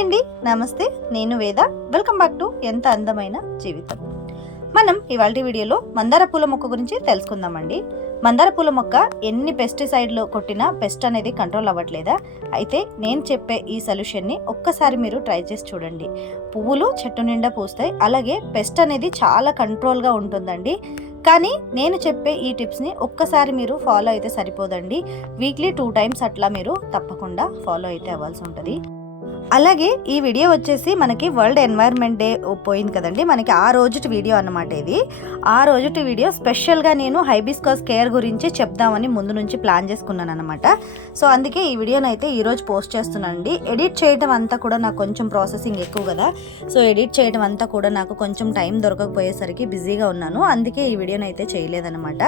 అండి. నమస్తే నేను వేద. వెల్కమ్ బ్యాక్ టు ఎంత అందమైన జీవితం. మనం ఇవాళ వీడియోలో మందార పూల మొక్క గురించి తెలుసుకుందామండి. మందార పూల మొక్క ఎన్ని పెస్టిసైడ్లు కొట్టినా పెస్ట్ అనేది కంట్రోల్ అవ్వట్లేదా? అయితే నేను చెప్పే ఈ సొల్యూషన్ని ఒక్కసారి మీరు ట్రై చేసి చూడండి. పువ్వులు చెట్టు నిండా పూస్తాయి. అలాగే పెస్ట్ అనేది చాలా కంట్రోల్గా ఉంటుందండి. కానీ నేను చెప్పే ఈ టిప్స్ని ఒక్కసారి మీరు ఫాలో అయితే సరిపోదండి. వీక్లీ టూ టైమ్స్ అట్లా మీరు తప్పకుండా ఫాలో అయితే అవ్వాల్సి ఉంటుంది. అలాగే ఈ వీడియో వచ్చేసి మనకి వరల్డ్ ఎన్వైర్న్మెంట్ డే పోయింది కదండి. మనకి ఆ రోజుటి వీడియో అనమాట ఇది. ఆ రోజుటి వీడియో స్పెషల్గా నేను హైబిస్కస్ కేర్ గురించి చెప్దామని ముందు నుంచి ప్లాన్ చేసుకున్నాను అనమాట సో అందుకే ఈ వీడియోని అయితే ఈరోజు పోస్ట్ చేస్తున్నానండి. ఎడిట్ చేయడం అంతా కూడా నాకు కొంచెం ప్రాసెసింగ్ ఎక్కువ కదా. సో ఎడిట్ చేయడం అంతా కూడా నాకు కొంచెం టైం దొరకకపోయేసరికి బిజీగా ఉన్నాను. అందుకే ఈ వీడియోని అయితే చేయలేదనమాట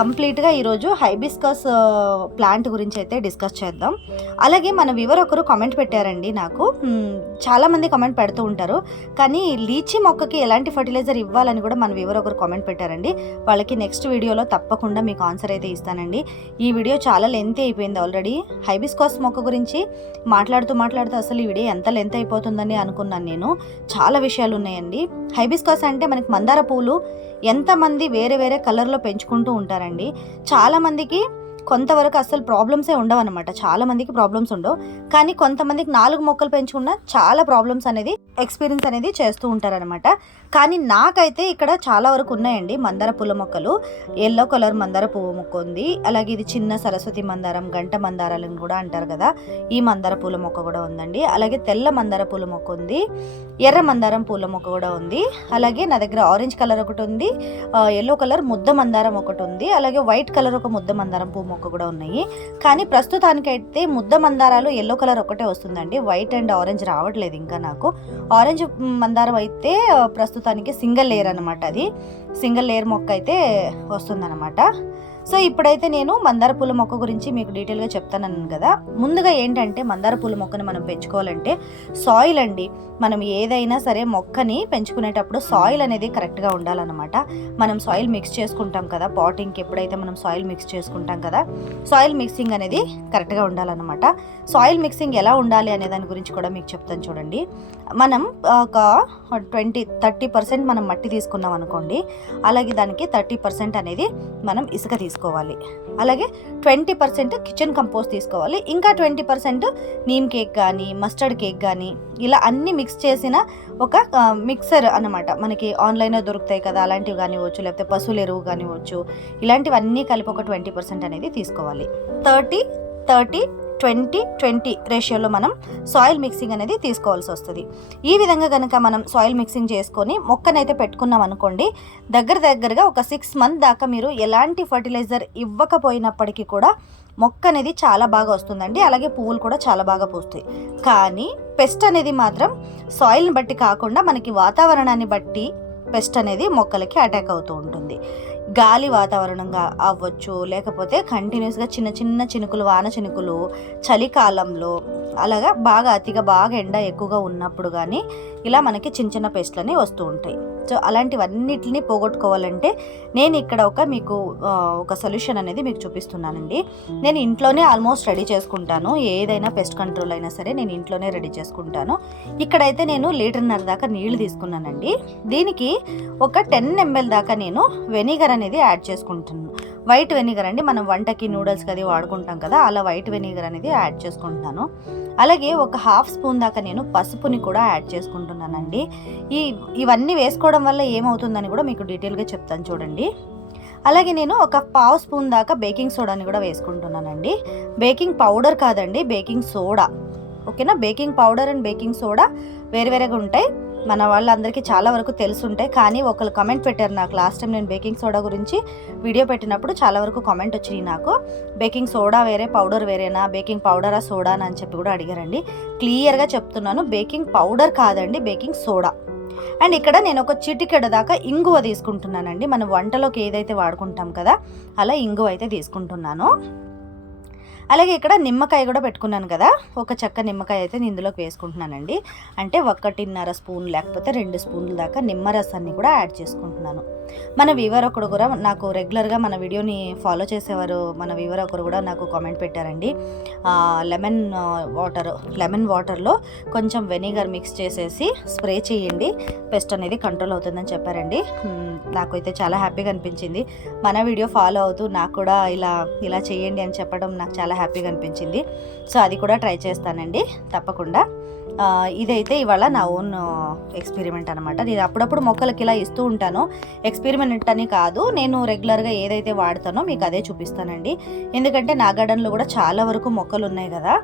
కంప్లీట్గా ఈరోజు హైబిస్కస్ ప్లాంట్ గురించి అయితే డిస్కస్ చేద్దాం. అలాగే మన వివర్ ఒకరు కామెంట్ పెట్టారండి నాకు. చాలామంది కామెంట్ పెడుతూ ఉంటారు. కానీ లీచీ మొక్కకి ఎలాంటి ఫర్టిలైజర్ ఇవ్వాలని కూడా మన వివర్ ఒకరు కామెంట్ పెట్టారండి. వాళ్ళకి నెక్స్ట్ వీడియోలో తప్పకుండా మీకు ఆన్సర్ అయితే ఇస్తానండి. ఈ వీడియో చాలా లెంత్ అయిపోయింది ఆల్రెడీ. హైబిస్కాస్ మొక్క గురించి మాట్లాడుతూ మాట్లాడుతూ అసలు ఈ వీడియో ఎంత లెంత్ అయిపోతుందని అనుకున్నాను నేను. చాలా విషయాలు ఉన్నాయండి. హైబిస్కాస్ అంటే మనకి మందార పూలు ఎంతమంది వేరే వేరే కలర్లో పెంచుకుంటూ ఉంటారండి. చాలామందికి కొంతవరకు అసలు ప్రాబ్లమ్సే ఉండవు అనమాట చాలా మందికి ప్రాబ్లమ్స్ ఉండవు. కానీ కొంతమందికి నాలుగు మొక్కలు పెంచుకున్న చాలా ప్రాబ్లమ్స్ అనేది ఎక్స్పీరియన్స్ అనేది చేస్తూ ఉంటారనమాట కానీ నాకైతే ఇక్కడ చాలా వరకు ఉన్నాయండి మందార పూల మొక్కలు. ఎల్లో కలర్ మందార పువ్వు మొక్క ఉంది. అలాగే ఇది చిన్న సరస్వతి మందారం గంట మందారాలను కూడా అంటారు కదా. ఈ మందార పూల మొక్క కూడా ఉందండి. అలాగే తెల్ల మందార పూల మొక్క ఉంది. ఎర్ర మందారం పూల మొక్క కూడా ఉంది. అలాగే నా దగ్గర ఆరెంజ్ కలర్ ఒకటి ఉంది. ఎల్లో కలర్ ముద్ద మందారం ఒకటి ఉంది. అలాగే వైట్ కలర్ ఒక ముద్ద మందారం పువ్వు మొక్క కూడా ఉన్నాయి. కానీ ప్రస్తుతానికైతే ముద్ద మందారాలు ఎల్లో కలర్ ఒకటే వస్తుందండి. వైట్ అండ్ ఆరెంజ్ రావట్లేదు ఇంకా నాకు. ఆరెంజ్ మందారం అయితే ప్రస్తుతానికి సింగిల్ లేయర్ అనమాట అది. సింగిల్ లేయర్ మొక్క అయితే వస్తుందన్నమాట. సో ఇప్పుడైతే నేను మందార పూల మొక్క గురించి మీకు డీటెయిల్గా చెప్తానన్నాను కదా. ముందుగా ఏంటంటే మందార పూల మొక్కని మనం పెంచుకోవాలంటే సాయిల్ అండి. మనం ఏదైనా సరే మొక్కని పెంచుకునేటప్పుడు సాయిల్ అనేది కరెక్ట్గా ఉండాలన్నమాట. మనం సాయిల్ మిక్స్ చేసుకుంటాం కదా. పాటింగ్కి ఎప్పుడైతే మనం సాయిల్ మిక్స్ చేసుకుంటాం కదా సాయిల్ మిక్సింగ్ అనేది కరెక్ట్గా ఉండాలన్నమాట. సాయిల్ మిక్సింగ్ ఎలా ఉండాలి అనే దాని గురించి కూడా మీకు చెప్తాను చూడండి. మనం ఒక ట్వంటీ థర్టీ పర్సెంట్ మనం మట్టి తీసుకున్నాం అనుకోండి. అలాగే దానికి థర్టీ పర్సెంట్ అనేది మనం ఇసుక తీసుకోవాలి. అలాగే ట్వంటీ పర్సెంట్ కిచెన్ కంపోస్ట్ తీసుకోవాలి. ఇంకా ట్వంటీ పర్సెంట్ నీమ్ కేక్ కానీ మస్టర్డ్ కేక్ కానీ ఇలా అన్ని మిక్స్ చేసిన ఒక మిక్సర్ అనమాట మనకి ఆన్లైన్లో దొరుకుతాయి కదా అలాంటివి కానివ్వచ్చు లేకపోతే పశువుల ఎరువు కానివ్వచ్చు ఇలాంటివన్నీ కలిపి ఒక ట్వంటీ పర్సెంట్ అనేది తీసుకోవాలి. థర్టీ థర్టీ ట్వంటీ ట్వంటీ రేషియోలో మనం సాయిల్ మిక్సింగ్ అనేది తీసుకోవాల్సి వస్తుంది. ఈ విధంగా కనుక మనం సాయిల్ మిక్సింగ్ చేసుకొని మొక్కనైతే పెట్టుకున్నాం అనుకోండి దగ్గర దగ్గరగా ఒక సిక్స్ మంత్ దాకా మీరు ఎలాంటి ఫర్టిలైజర్ ఇవ్వకపోయినప్పటికీ కూడా మొక్క అనేది చాలా బాగా వస్తుందండి. అలాగే పువ్వులు కూడా చాలా బాగా పూస్తాయి. కానీ పెస్ట్ అనేది మాత్రం సాయిల్ని బట్టి కాకుండా మనకి వాతావరణాన్ని బట్టి పెస్ట్ అనేది మొక్కలకి అటాక్ అవుతూ ఉంటుంది. గాలి వాతావరణంగా అవ్వచ్చు లేకపోతే కంటిన్యూస్గా చిన్న చిన్న చినుకులు వాన చినుకులు చలికాలంలో అలాగా బాగా అతిగా బాగా ఎండ ఎక్కువగా ఉన్నప్పుడు కానీ ఇలా మనకి చిన్న చిన్న పెస్ట్లని వస్తూ ఉంటాయి. సో అలాంటివన్నిటిని పోగొట్టుకోవాలంటే నేను ఇక్కడ ఒక మీకు ఒక సొల్యూషన్ అనేది మీకు చూపిస్తున్నానండి. నేను ఇంట్లోనే ఆల్మోస్ట్ రెడీ చేసుకుంటాను. ఏదైనా పెస్ట్ కంట్రోల్ అయినా సరే నేను ఇంట్లోనే రెడీ చేసుకుంటాను. ఇక్కడైతే నేను లీటర్న్నర దాకా నీళ్ళు తీసుకున్నానండి. దీనికి ఒక టెన్ ఎంఎల్ దాకా నేను వెనిగర్ అనేది యాడ్ చేసుకుంటున్నాను. వైట్ వెనిగర్ అండి. మనం వంటకి నూడిల్స్కి అది వాడుకుంటాం కదా అలా వైట్ వెనిగర్ అనేది యాడ్ చేసుకుంటున్నాను. అలాగే ఒక హాఫ్ స్పూన్ దాకా నేను పసుపుని కూడా యాడ్ చేసుకుంటున్నానండి. ఈ ఇవన్నీ వేసుకోవడం వల్ల ఏమవుతుందని కూడా మీకు డీటెయిల్గా చెప్తాను చూడండి. అలాగే నేను ఒక పావు స్పూన్ దాకా బేకింగ్ సోడాని కూడా వేసుకుంటున్నానండి. బేకింగ్ పౌడర్ కాదండి బేకింగ్ సోడా. ఓకేనా? Baking powder and baking soda వేరే వేరేగా ఉంటాయి. మన వాళ్ళందరికీ చాలా వరకు తెలుసుంటాయి కానీ ఒకరు కమెంట్ పెట్టారు నాకు. లాస్ట్ టైం నేను బేకింగ్ సోడా గురించి వీడియో పెట్టినప్పుడు చాలా వరకు కామెంట్ వచ్చినాయి నాకు. బేకింగ్ సోడా వేరే పౌడర్ వేరేనా? బేకింగ్ పౌడరా సోడానా అని చెప్పి కూడా అడిగారండి. క్లియర్గా చెప్తున్నాను బేకింగ్ పౌడర్ కాదండి బేకింగ్ సోడా అండ్ ఇక్కడ నేను ఒక చిటికెడ దాకా ఇంగువ తీసుకుంటున్నానండి. మనం వంటలోకి ఏదైతే వాడుకుంటాం కదా అలా ఇంగువ అయితే తీసుకుంటున్నాను. అలాగే ఇక్కడ నిమ్మకాయ కూడా పెట్టుకున్నాను కదా ఒక చెక్క నిమ్మకాయ అయితే నేను ఇందులోకి వేసుకుంటున్నానండి. అంటే ఒకటిన్నర స్పూన్ లేకపోతే రెండు స్పూన్ల దాకా నిమ్మరసాన్ని కూడా యాడ్ చేసుకుంటున్నాను. మన వీవర్ ఒకడు కూడా నాకు రెగ్యులర్గా మన వీడియోని ఫాలో చేసేవారు మన వీవర్ ఒకరు కూడా నాకు కామెంట్ పెట్టారండి. లెమన్ వాటర్ లెమన్ వాటర్లో కొంచెం వెనిగర్ మిక్స్ చేసేసి స్ప్రే చేయండి. పెస్ట్ అనేది కంట్రోల్ అవుతుందని చెప్పారండి. నాకైతే చాలా హ్యాపీగా అనిపించింది. మన వీడియో ఫాలో అవుతూ నాకు కూడా ఇలా ఇలా చేయండి అని చెప్పడం నాకు చాలా హ్యాపీగా అనిపించింది. సో అది కూడా ట్రై చేస్తానండి. తప్పకుండా. ఇదైతే ఇవాళ నా ఓన్ ఎక్స్పెరిమెంట్ అనమాట నేను అప్పుడప్పుడు మొక్కలకి ఇలా ఇస్తూ ఉంటాను. ఎక్స్పెరిమెంట్ అని కాదు నేను రెగ్యులర్గా ఏదైతే వాడతానో మీకు అదే చూపిస్తానండి. ఎందుకంటే నా గార్డెన్లో కూడా చాలా వరకు మొక్కలు ఉన్నాయి కదా.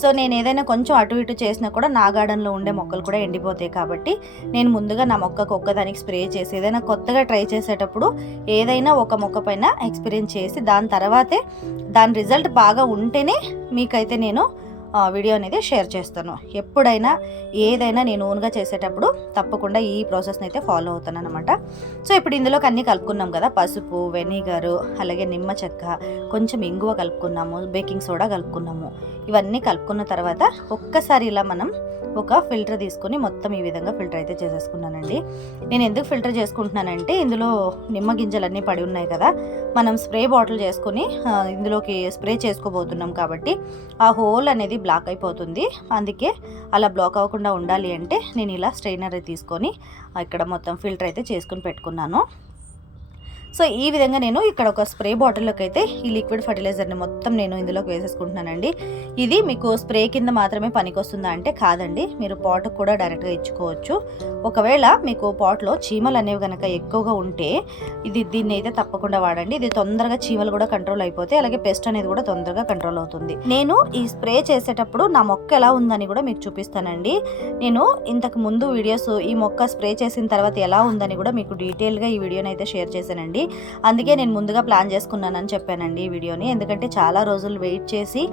సో నేను ఏదైనా కొంచెం అటు ఇటు చేసినా కూడా నా గార్డెన్లో ఉండే మొక్కలు కూడా ఎండిపోతాయి కాబట్టి నేను ముందుగా నా మొక్కకు ఒక్కదానికి స్ప్రే చేసి ఏదైనా కొత్తగా ట్రై చేసేటప్పుడు ఏదైనా ఒక మొక్క పైన ఎక్స్పీరియన్స్ చేసి దాని తర్వాతే దాని రిజల్ట్ బాగా ఉంటేనే మీకైతే నేను వీడియో అనేది షేర్ చేస్తాను. ఎప్పుడైనా ఏదైనా నేను ఓన్గా చేసేటప్పుడు తప్పకుండా ఈ ప్రాసెస్ని అయితే ఫాలో అవుతాను అనమాట సో ఇప్పుడు ఇందులోకి అన్నీ కలుపుకున్నాం కదా పసుపు వెనిగరు అలాగే నిమ్మ చెక్క కొంచెం ఇంగువ కలుపుకున్నాము బేకింగ్ సోడా కలుపుకున్నాము. ఇవన్నీ కలుపుకున్న తర్వాత ఒక్కసారి ఇలా మనం ఒక ఫిల్టర్ తీసుకొని మొత్తం ఈ విధంగా ఫిల్టర్ అయితే చేసేసుకున్నానండి. నేను ఎందుకు ఫిల్టర్ చేసుకుంటున్నానంటే ఇందులో నిమ్మ గింజలన్నీ పడి ఉన్నాయి కదా మనం స్ప్రే బాటిల్ చేసుకొని ఇందులోకి స్ప్రే చేసుకోబోతున్నాం కాబట్టి ఆ హోల్ అనేది బ్లాక్ అయిపోతుంది. అందుకే అలా బ్లాక్ అవ్వకుండా ఉండాలి అంటే నేను ఇలా స్ట్రైనర్ తీసుకొని ఇక్కడ మొత్తం ఫిల్టర్ అయితే చేసుకుని పెట్టుకున్నాను. సో ఈ విధంగా నేను ఇక్కడ ఒక స్ప్రే బాటిల్లోకి అయితే ఈ లిక్విడ్ ఫర్టిలైజర్ని మొత్తం నేను ఇందులోకి వేసేసుకుంటున్నానండి. ఇది మీకు స్ప్రే కింద మాత్రమే పనికొస్తుందా అంటే కాదండి. మీరు పాట్ కూడా డైరెక్ట్గా ఇచ్చుకోవచ్చు. ఒకవేళ మీకు పాట్లో చీమలు అనేవి కనుక ఎక్కువగా ఉంటే ఇది దీన్ని అయితే తప్పకుండా వాడండి. ఇది తొందరగా చీమలు కూడా కంట్రోల్ అయిపోతే అలాగే పెస్ట్ అనేది కూడా తొందరగా కంట్రోల్ అవుతుంది. నేను ఈ స్ప్రే చేసేటప్పుడు నా మొక్క ఎలా ఉందని కూడా మీకు చూపిస్తానండి. నేను ఇంతకు ముందు వీడియోస్ ఈ మొక్క స్ప్రే చేసిన తర్వాత ఎలా ఉందని కూడా మీకు డీటెయిల్గా ఈ వీడియోని అయితే షేర్ చేశానండి. అందుకే నేను ముందుగా ప్లాన్ చేసుకున్నానని చెప్పానండి ఈ వీడియోని. ఎందుకంటే చాలా రోజులు వెయిట్ చేసి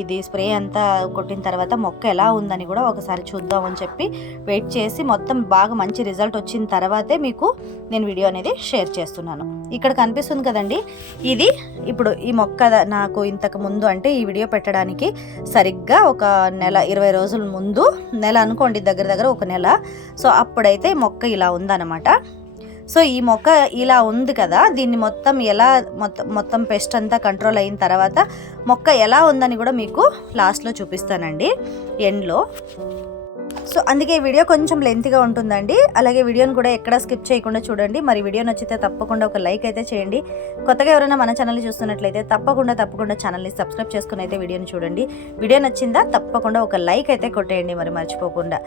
ఇది స్ప్రే అంతా కొట్టిన తర్వాత మొక్క ఎలా ఉందని కూడా ఒకసారి చూద్దామని చెప్పి వెయిట్ చేసి మొత్తం బాగా మంచి రిజల్ట్ వచ్చిన తర్వాతే మీకు నేను వీడియో అనేది షేర్ చేస్తున్నాను. ఇక్కడ కనిపిస్తుంది కదండి ఇది ఇప్పుడు ఈ మొక్క నాకు ఇంతకు ముందు అంటే ఈ వీడియో పెట్టడానికి సరిగ్గా ఒక నెల ఇరవై రోజుల ముందు నెల అనుకోండి దగ్గర దగ్గర ఒక నెల. సో అప్పుడైతే మొక్క ఇలా ఉందన్నమాట. సో ఈ మొక్క ఇలా ఉంది కదా దీన్ని మొత్తం ఎలా మొత్తం మొత్తం పెస్ట్ అంతా కంట్రోల్ అయిన తర్వాత మొక్క ఎలా ఉందని కూడా మీకు లాస్ట్లో చూపిస్తానండి. ఎండ్లో సో అందుకే ఈ వీడియో కొంచెం లెంత్గా ఉంటుందండి. అలాగే వీడియోని కూడా ఎక్కడ స్కిప్ చేయకుండా చూడండి. మరి వీడియో నచ్చితే తప్పకుండా ఒక లైక్ అయితే చేయండి. కొత్తగా ఎవరైనా మన ఛానల్ చూస్తున్నట్లయితే తప్పకుండా తప్పకుండా ఛానల్ని సబ్స్క్రైబ్ చేసుకుని అయితే వీడియోని చూడండి. వీడియో నచ్చిందా తప్పకుండా ఒక లైక్ అయితే కొట్టేయండి మరి మర్చిపోకుండా.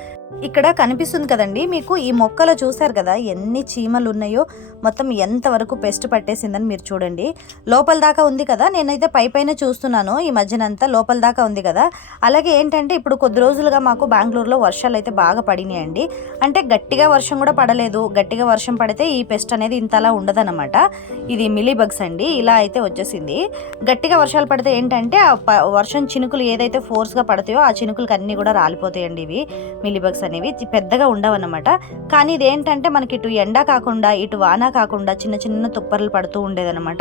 ఇక్కడ కనిపిస్తుంది కదండి మీకు ఈ మొక్కలు చూసారు కదా ఎన్ని చీమలు ఉన్నాయో మొత్తం ఎంతవరకు పెస్ట్ పట్టేసిందని మీరు చూడండి. లోపల దాకా ఉంది కదా నేనైతే పై పైన చూస్తున్నాను ఈ మధ్యనంతా లోపల దాకా ఉంది కదా. అలాగే ఏంటంటే ఇప్పుడు కొద్ది రోజులుగా మాకు బెంగళూరులో వర్షం వర్షాలు అయితే బాగా పడినాయండి. అంటే గట్టిగా వర్షం కూడా పడలేదు. గట్టిగా వర్షం పడితే ఈ పెస్ట్ అనేది ఇంతలా ఉండదన్నమాట. ఇది మిలీ బగ్స్ అండి. ఇలా అయితే వచ్చేసింది. గట్టిగా వర్షాలు పడితే ఏంటంటే ఆ ప- వర్షం చినుకులు ఏదైతే ఫోర్స్గా పడతాయో ఆ చినుకులకి అన్నీ కూడా రాలిపోతాయండి ఇవి. మిలీ బగ్స్ అనేవి పెద్దగా ఉండవన్నమాట. కానీ ఇది ఏంటంటే మనకి ఇటు ఎండ కాకుండా ఇటు వాన కాకుండా చిన్న చిన్న తుప్పర్లు పడుతూ ఉండేదన్నమాట.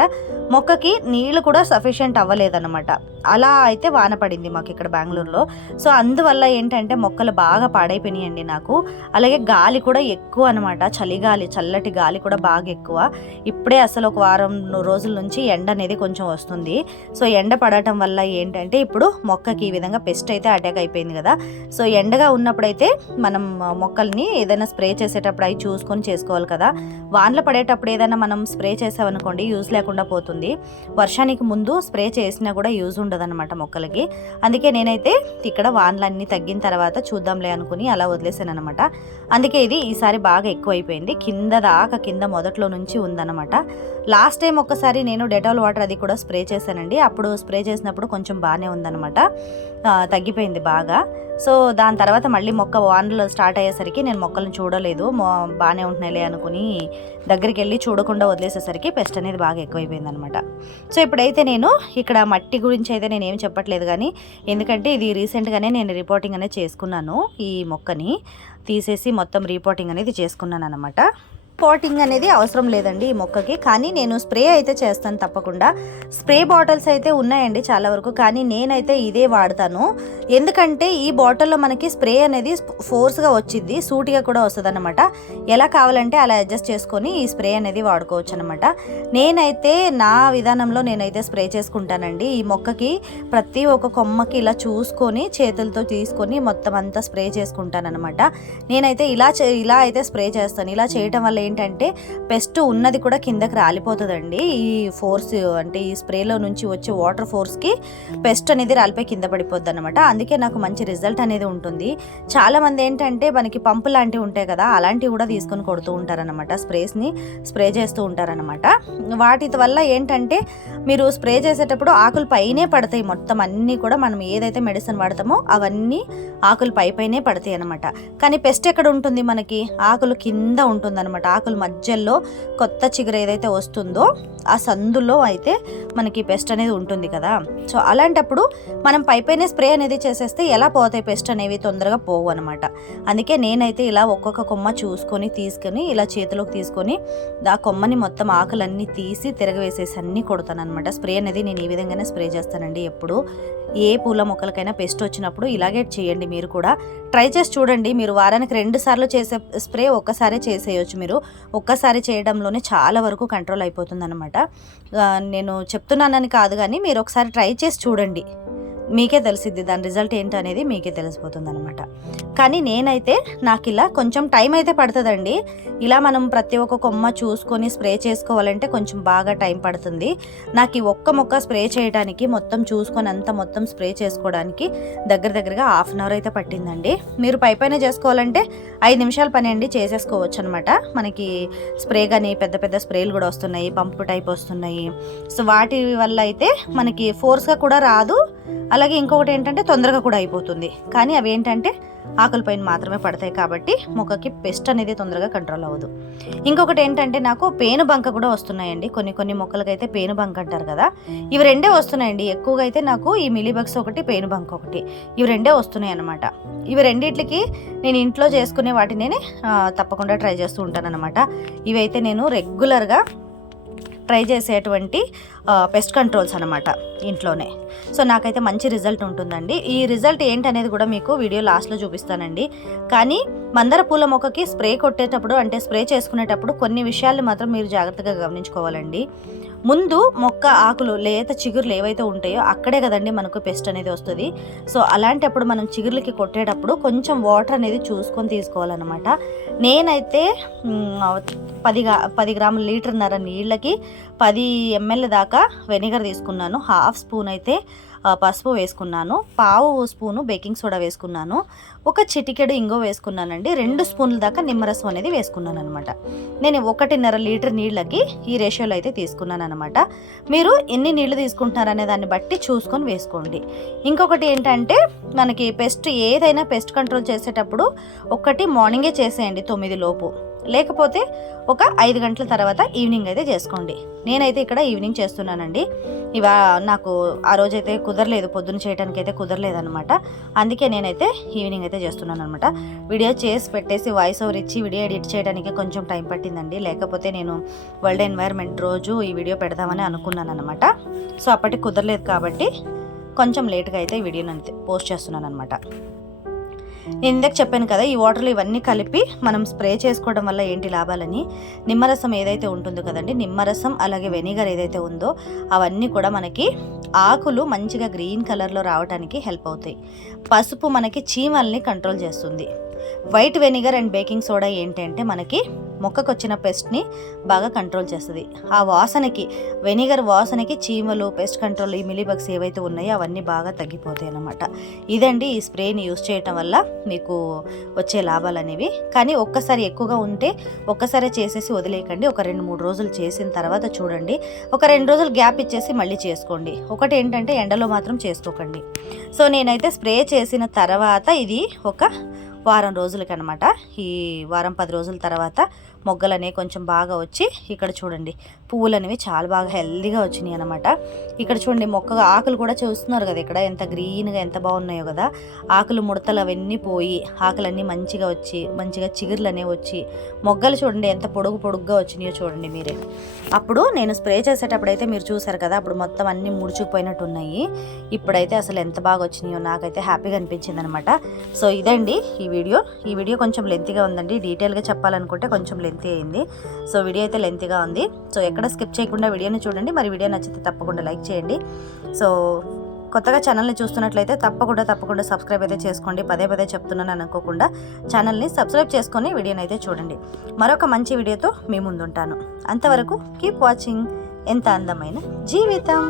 మొక్కకి నీళ్ళు కూడా సఫిషియెంట్ అవ్వలేదన్నమాట. అలా అయితే వాన పడింది మాకు ఇక్కడ బెంగళూరులో. సో అందువల్ల ఏంటంటే మొక్కలు బాగా పాడైపోయినాయండి నాకు. అలాగే గాలి కూడా ఎక్కువ అనమాట చలిగాలి చల్లటి గాలి కూడా బాగా ఎక్కువ. ఇప్పుడే అసలు ఒక వారం రోజుల నుంచి ఎండ అనేది కొంచెం వస్తుంది. సో ఎండ పడటం వల్ల ఏంటంటే ఇప్పుడు మొక్కకి ఈ విధంగా పెస్ట్ అయితే అటాక్ అయిపోయింది కదా. సో ఎండగా ఉన్నప్పుడైతే మనం మొక్కల్ని ఏదైనా స్ప్రే చేసేటప్పుడు అవి చూసుకొని చేసుకోవాలి కదా. వానలు పడేటప్పుడు ఏదైనా మనం స్ప్రే చేసామనుకోండి యూజ్ లేకుండా పోతుంది. వర్షానికి ముందు స్ప్రే చేసినా కూడా యూజ్ ఉండదన్నమాట మొక్కలకి. అందుకే నేనైతే ఇక్కడ వానలన్నీ తగ్గిన తర్వాత చూద్దాంలే అనుకుని అలా వదిలేసాను అనమాట అందుకే ఇది ఈసారి బాగా ఎక్కువైపోయింది. కింద దాకా కింద మొదట్లో నుంచి ఉందన్నమాట. లాస్ట్ టైం ఒకసారి నేను డెటాల్ వాటర్ అది కూడా స్ప్రే చేశానండి. అప్పుడు స్ప్రే చేసినప్పుడు కొంచెం బాగానే ఉందన్నమాట. తగ్గిపోయింది బాగా. సో దాని తర్వాత మళ్ళీ మొక్క వానలు స్టార్ట్ అయ్యేసరికి నేను మొక్కలను చూడలేదు. మొ- బాగానే ఉంటున్నాయిలే అనుకుని దగ్గరికి వెళ్ళి చూడకుండా వదిలేసేసరికి పెస్ట్ అనేది బాగా ఎక్కువైపోయింది అనమాట సో ఇప్పుడైతే నేను ఇక్కడ మట్టి గురించి అయితే నేను ఏం చెప్పట్లేదు కానీ ఎందుకంటే ఇది రీసెంట్గానే నేను రిపోర్టింగ్ అనేది చేసుకున్నాను ఈ మొక్కని. తీసేసి మొత్తం రిపోర్టింగ్ అనేది చేసుకున్నాను అనమాట పాటింగ్ అనేది అవసరం లేదండి ఈ మొక్కకి. కానీ నేను స్ప్రే అయితే చేస్తాను తప్పకుండా. స్ప్రే బాటిల్స్ అయితే ఉన్నాయండి చాలా వరకు కానీ నేనైతే ఇదే వాడతాను. ఎందుకంటే ఈ బాటిల్లో మనకి స్ప్రే అనేది ఫోర్స్గా వచ్చింది సూటిగా కూడా వస్తుంది అనమాట ఎలా కావాలంటే అలా అడ్జస్ట్ చేసుకొని ఈ స్ప్రే అనేది వాడుకోవచ్చు అనమాట నేనైతే నా విధానంలో నేనైతే స్ప్రే చేసుకుంటానండి. ఈ మొక్కకి ప్రతి ఒక్క కొమ్మకి ఇలా చూసుకొని చేతులతో తీసుకొని మొత్తం అంతా స్ప్రే చేసుకుంటానమాట నేనైతే ఇలా చే- ఇలా అయితే స్ప్రే చేస్తాను. ఇలా చేయటం వల్ల ఏంటంటే పెస్ట్ ఉన్నది కూడా కిందకి రాలిపోతుందండి. ఈ ఫోర్స్ అంటే ఈ స్ప్రేలో నుంచి వచ్చే వాటర్ ఫోర్స్కి పెస్ట్ అనేది రాలిపోయి కింద పడిపోద్ది అనమాట అందుకే నాకు మంచి రిజల్ట్ అనేది ఉంటుంది. చాలా మంది ఏంటంటే మనకి పంపు లాంటివి ఉంటాయి కదా అలాంటివి కూడా తీసుకొని కొడుతూ ఉంటారనమాట స్ప్రేస్ని స్ప్రే చేస్తూ ఉంటారనమాట వాటి వల్ల ఏంటంటే మీరు స్ప్రే చేసేటప్పుడు ఆకులు పైనే పడతాయి. మొత్తం అన్నీ కూడా మనం ఏదైతే మెడిసిన్ వాడతామో అవన్నీ ఆకులు పై పైనే పడతాయి అనమాట కానీ పెస్ట్ ఎక్కడ ఉంటుంది మనకి? ఆకులు కింద ఉంటుంది అనమాట ఆకుల మధ్యలో కొత్త చిగురు ఏదైతే వస్తుందో ఆ సందులో అయితే మనకి పెస్ట్ అనేది ఉంటుంది కదా. సో అలాంటప్పుడు మనం పై స్ప్రే అనేది చేసేస్తే ఎలా పోతాయి పెస్ట్ అనేవి తొందరగా పోవు అనమాట అందుకే నేనైతే ఇలా ఒక్కొక్క కొమ్మ చూసుకొని తీసుకొని ఇలా చేతిలోకి తీసుకొని ఆ కొమ్మని మొత్తం ఆకులన్నీ తీసి తిరగవేసేసి అన్నీ కొడతాను అనమాట స్ప్రే అనేది నేను ఈ విధంగానే స్ప్రే చేస్తానండి ఎప్పుడు. ఏ పూల మొక్కలకైనా పెస్ట్ వచ్చినప్పుడు ఇలాగే చేయండి మీరు కూడా. ట్రై చేసి చూడండి. మీరు వారానికి రెండు సార్లు చేసే స్ప్రే ఒక్కసారే చేసేయచ్చు మీరు. ఒక్కసారి చేయడంలోనే చాలా వరకు కంట్రోల్ అయిపోతుంది అనమాట నేను చెప్తున్నానని కాదు కానీ మీరు ఒకసారి ట్రై చేసి చూడండి. మీకే తెలిసిద్ది దాని రిజల్ట్ ఏంటి అనేది మీకే తెలిసిపోతుంది అనమాట కానీ నేనైతే నాకు ఇలా కొంచెం టైం అయితే పడుతుందండి. ఇలా మనం ప్రతి ఒక్క కొమ్మ చూసుకొని స్ప్రే చేసుకోవాలంటే కొంచెం బాగా టైం పడుతుంది. నాకు ఈ ఒక్క మొక్క స్ప్రే చేయడానికి మొత్తం చూసుకొని అంతా మొత్తం స్ప్రే చేసుకోవడానికి దగ్గర దగ్గరగా హాఫ్ అన్ అవర్ అయితే పట్టిందండి. మీరు పై పైన చేసుకోవాలంటే ఐదు నిమిషాల పని అండి చేసేసుకోవచ్చు అనమాట మనకి స్ప్రే కానీ పెద్ద పెద్ద స్ప్రేలు కూడా వస్తున్నాయి పంపు టైప్ వస్తున్నాయి. సో వాటి వల్ల అయితే మనకి ఫోర్స్గా కూడా రాదు. అలాగే ఇంకొకటి ఏంటంటే తొందరగా కూడా అయిపోతుంది. కానీ అవి ఏంటంటే ఆకులపైన మాత్రమే పడతాయి కాబట్టి మొక్కకి పెస్ట్ అనేది తొందరగా కంట్రోల్ అవ్వదు. ఇంకొకటి ఏంటంటే నాకు పేను బంక కూడా వస్తున్నాయండి. కొన్ని కొన్ని మొక్కలకైతే పేను బంక అంటారు కదా. ఇవి రెండే వస్తున్నాయండి. ఎక్కువగా అయితే నాకు ఈ మిలీబగ్స్ ఒకటి పేను బంక ఒకటి. ఇవి రెండే వస్తున్నాయి అనమాట ఇవి రెండిట్లకి నేను ఇంట్లో చేసుకునే వాటిని తప్పకుండా ట్రై చేస్తూ ఉంటాను అనమాట ఇవైతే నేను రెగ్యులర్గా ట్రై చేసేటువంటి పెస్ట్ కంట్రోల్స్ అనమాట ఇంట్లోనే. సో నాకైతే మంచి రిజల్ట్ ఉంటుందండి. ఈ రిజల్ట్ ఏంటనేది కూడా మీకు వీడియో లాస్ట్లో చూపిస్తానండి. కానీ మందార పూల మొక్కకి స్ప్రే కొట్టేటప్పుడు అంటే స్ప్రే చేసుకునేటప్పుడు కొన్ని విషయాలు మాత్రం మీరు జాగ్రత్తగా గమనించుకోవాలండి. ముందు మొక్క ఆకులు లేత చిగుర్లు ఏవైతే ఉంటాయో అక్కడే కదండి మనకు పెస్ట్ అనేది వస్తుంది. సో అలాంటప్పుడు మనం చిగుర్లకి కొట్టేటప్పుడు కొంచెం వాటర్ అనేది చూసుకొని తీసుకోవాలన్నమాట. నేనైతే పది పది గ్రాముల లీటర్న్నర నీళ్ళకి పది ఎంఎల్ దాకా వెనిగర్ తీసుకున్నాను. హాఫ్ స్పూన్ అయితే పసుపు వేసుకున్నాను. పావు స్పూను బేకింగ్ సోడా వేసుకున్నాను. ఒక చిటికెడు ఇంగో వేసుకున్నానండి. రెండు స్పూన్ల దాకా నిమ్మరసం అనేది వేసుకున్నాను అనమాట నేను ఒకటిన్నర లీటర్ నీళ్ళకి ఈ రేషియోలో అయితే తీసుకున్నాను అనమాట మీరు ఎన్ని నీళ్ళు తీసుకుంటున్నారనే దాన్ని బట్టి చూసుకొని వేసుకోండి. ఇంకొకటి ఏంటంటే మనకి పెస్ట్ ఏదైనా పెస్ట్ కంట్రోల్ చేసేటప్పుడు ఒకటి మార్నింగే చేసేయండి తొమ్మిది లోపు. లేకపోతే ఒక ఐదు గంటల తర్వాత ఈవినింగ్ అయితే చేసుకోండి. నేనైతే ఇక్కడ ఈవినింగ్ చేస్తున్నానండి. ఇవా నాకు ఆ రోజైతే కుదరలేదు పొద్దున్న చేయడానికి అయితే కుదరలేదనమాట అందుకే నేనైతే ఈవినింగ్ అయితే చేస్తున్నాను అనమాట వీడియో చేసి పెట్టేసి వాయిస్ ఓవర్ ఇచ్చి వీడియో ఎడిట్ చేయడానికి కొంచెం టైం పట్టిందండి. లేకపోతే నేను వరల్డ్ ఎన్వైర్న్మెంట్ రోజు ఈ వీడియో పెడదామని అనుకున్నాను అనమాట సో అప్పటికి కుదరలేదు కాబట్టి కొంచెం లేట్గా అయితే ఈ వీడియోని పోస్ట్ చేస్తున్నాను అనమాట నేను ఇందాక చెప్పాను కదా ఈ వాటర్లో ఇవన్నీ కలిపి మనం స్ప్రే చేసుకోవడం వల్ల ఏంటి లాభాలని? నిమ్మరసం ఏదైతే ఉంటుందో కదండి నిమ్మరసం అలాగే వెనిగర్ ఏదైతే ఉందో అవన్నీ కూడా మనకి ఆకులు మంచిగా గ్రీన్ కలర్లో రావడానికి హెల్ప్ అవుతాయి. పసుపు మనకి చీమల్ని కంట్రోల్ చేస్తుంది. White vinegar and baking soda ఏంటంటే మనకి మొక్కకు వచ్చిన పెస్ట్ని బాగా కంట్రోల్ చేస్తుంది. ఆ వాసనకి వెనిగర్ వాసనకి చీమలు పెస్ట్ కంట్రోల్ ఈ మిలీబగ్స్ ఏవైతే ఉన్నాయో అవన్నీ బాగా తగ్గిపోతాయి అన్నమాట. ఇదండి ఈ స్ప్రేని యూస్ చేయటం వల్ల మీకు వచ్చే లాభాలు అనేవి. కానీ ఒక్కసారి ఎక్కువగా ఉంటే ఒక్కసారి చేసేసి వదిలేయకండి. ఒక రెండు మూడు రోజులు చేసిన తర్వాత చూడండి. ఒక రెండు రోజులు గ్యాప్ ఇచ్చేసి మళ్ళీ చేసుకోండి. ఒకటి ఏంటంటే ఎండలో మాత్రం చేసుకోకండి. సో నేనైతే స్ప్రే చేసిన తర్వాత ఇది ఒక వారం రోజులకనమాట ఈ వారం పది రోజుల తర్వాత మొగ్గలు అనేవి కొంచెం బాగా వచ్చి ఇక్కడ చూడండి పువ్వులు అనేవి చాలా బాగా హెల్దీగా వచ్చినాయి అనమాట ఇక్కడ చూడండి మొక్క ఆకులు కూడా చూస్తున్నారు కదా ఇక్కడ ఎంత గ్రీన్గా ఎంత బాగున్నాయో కదా. ఆకులు ముడతలు అవన్నీ పోయి ఆకులన్నీ మంచిగా వచ్చి మంచిగా చిగుర్లు అనేవి వచ్చి మొగ్గలు చూడండి ఎంత పొడుగు పొడుగ్గా వచ్చినాయో చూడండి మీరే. అప్పుడు నేను స్ప్రే చేసేటప్పుడు అయితే మీరు చూసారు కదా అప్పుడు మొత్తం అన్నీ ముడుచుకుపోయినట్టు ఉన్నాయి ఇప్పుడైతే అసలు ఎంత బాగా వచ్చినాయో నాకైతే హ్యాపీగా అనిపించింది అనమాట సో ఇదండి ఈ వీడియో. ఈ వీడియో కొంచెం లెంతీగా ఉందండి. డీటెయిల్గా చెప్పాలనుకుంటే కొంచెం లెంతీ అయింది. సో వీడియో అయితే లెంతీగా ఉంది. సో ఎక్కడ స్కిప్ చేయకుండా వీడియోని చూడండి. మరి వీడియో నచ్చితే తప్పకుండా లైక్ చేయండి. సో కొత్తగా ఛానల్ని చూస్తున్నట్లయితే తప్పకుండా తప్పకుండా సబ్స్క్రైబ్ అయితే చేసుకోండి. పదే పదే చెప్తున్నాను అనుకోకుండా ఛానల్ని సబ్స్క్రైబ్ చేసుకొని వీడియోని అయితే చూడండి. మరొక మంచి వీడియోతో మీ ముందుంటాను. అంతవరకు కీప్ వాచింగ్ ఎంత అందమైన జీవితం.